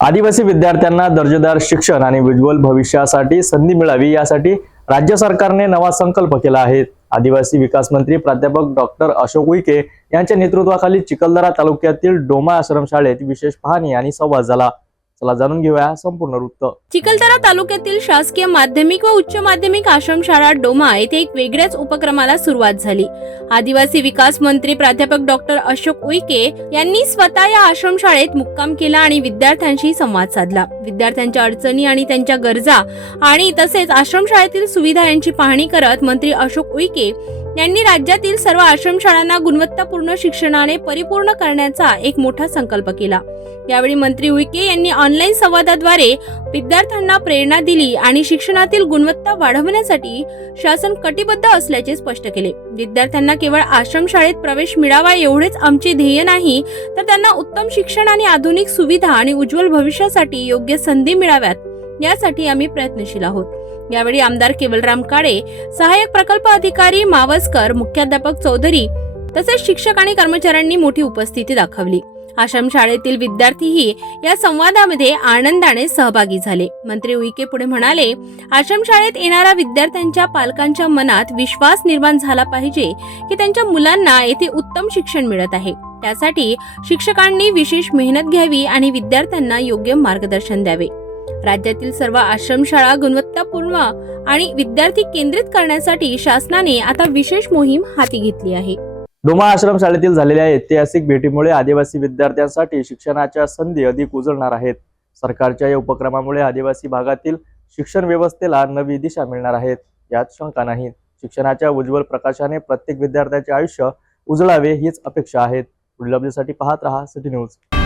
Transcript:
आदिवासी विद्यार्थ्यांना दर्जेदार शिक्षण आणि उज्ज्वल भविष्यासाठी संधी मिळावी यासाठी राज्य सरकारने नवा संकल्प केला आहे। आदिवासी विकास मंत्री प्राध्यापक डॉक्टर अशोक उईके यांच्या नेतृत्वाखाली चिखलदरा तालुक्यातील डोमा आश्रमशाळेत विशेष पाहणी आणि संवाद झाला। चला जाणून घेऊया संपूर्ण वृत्त। चिखलदरा तालुक्यातील शासकीय माध्यमिक व उच्च माध्यमिक आश्रमशाळा डोमा येथे एक वेगळ्याच उपक्रमाला सुरुवात झाली। आदिवासी विकास मंत्री प्राध्यापक डॉक्टर अशोक उईके यांनी स्वतः या आश्रमशाळेत मुक्काम केला आणि विद्यार्थ्यांशी संवाद साधला। विद्यार्थ्यांच्या अडचणी आणि त्यांच्या गरजा आणि तसेच आश्रमशाळेतील सुविधा यांची पाहणी करत मंत्री अशोक उईके यांनी राज्यातील सर्व आश्रमशाळांना गुणवत्तापूर्ण शिक्षणाने परिपूर्ण करण्याचा एक मोठा संकल्प केला। यावेळी मंत्री उईके यांनी ऑनलाईन संवादाद्वारे विद्यार्थ्यांना प्रेरणा दिली आणि शिक्षणातील गुणवत्ता वाढवण्यासाठी शासन कटिबद्ध असल्याचे स्पष्ट केले। विद्यार्थ्यांना केवळ आश्रमशाळेत प्रवेश मिळावा एवढेच आमचे ध्येय नाही, तर त्यांना उत्तम शिक्षण आणि आधुनिक सुविधा आणि उज्ज्वल भविष्यासाठी योग्य संधी मिळाव्यात यासाठी आम्ही प्रयत्नशील आहोत। यावेळी आमदार केवलराम काळे, सहाय्यक प्रकल्प अधिकारी मावस्कर, मुख्याध्यापक चौधरी तसेच शिक्षक आणि कर्मचाऱ्यांनी मोठी उपस्थिती दाखवली। आश्रमशाळेतील विद्यार्थीही या संवादामध्ये आनंदाने सहभागी झाले। मंत्री उईके पुढे म्हणाले, आश्रमशाळेत येणाऱ्या विद्यार्थ्यांच्या पालकांच्या मनात विश्वास निर्माण झाला पाहिजे की त्यांच्या मुलांना येथे उत्तम शिक्षण मिळत आहे। त्यासाठी शिक्षकांनी विशेष मेहनत घ्यावी आणि विद्यार्थ्यांना योग्य मार्गदर्शन द्यावे। राज्यातील सर्व आश्रमशाळा गुणवत्तापूर्ण आणि विद्यार्थी केंद्रित करण्यासाठी शासनाने आता विशेष मोहीम हाती घेतली आहे। डोमा आश्रमशाळेतील झालेल्या ऐतिहासिक भेटीमुळे आदिवासी विद्यार्थ्यांसाठी शिक्षणाच्या संधी अधिक उजळणार आहेत। सरकारच्या या उपक्रमामुळे आदिवासी भागातील शिक्षण व्यवस्थेला नवी दिशा मिळणार आहे यात शंका नाही। शिक्षणाच्या उज्ज्वल प्रकाशाने प्रत्येक विद्यार्थ्याचे आयुष्य उजळावे हीच अपेक्षा आहे। पुढील अपडेटसाठी पाहत रहा सिटी न्यूज।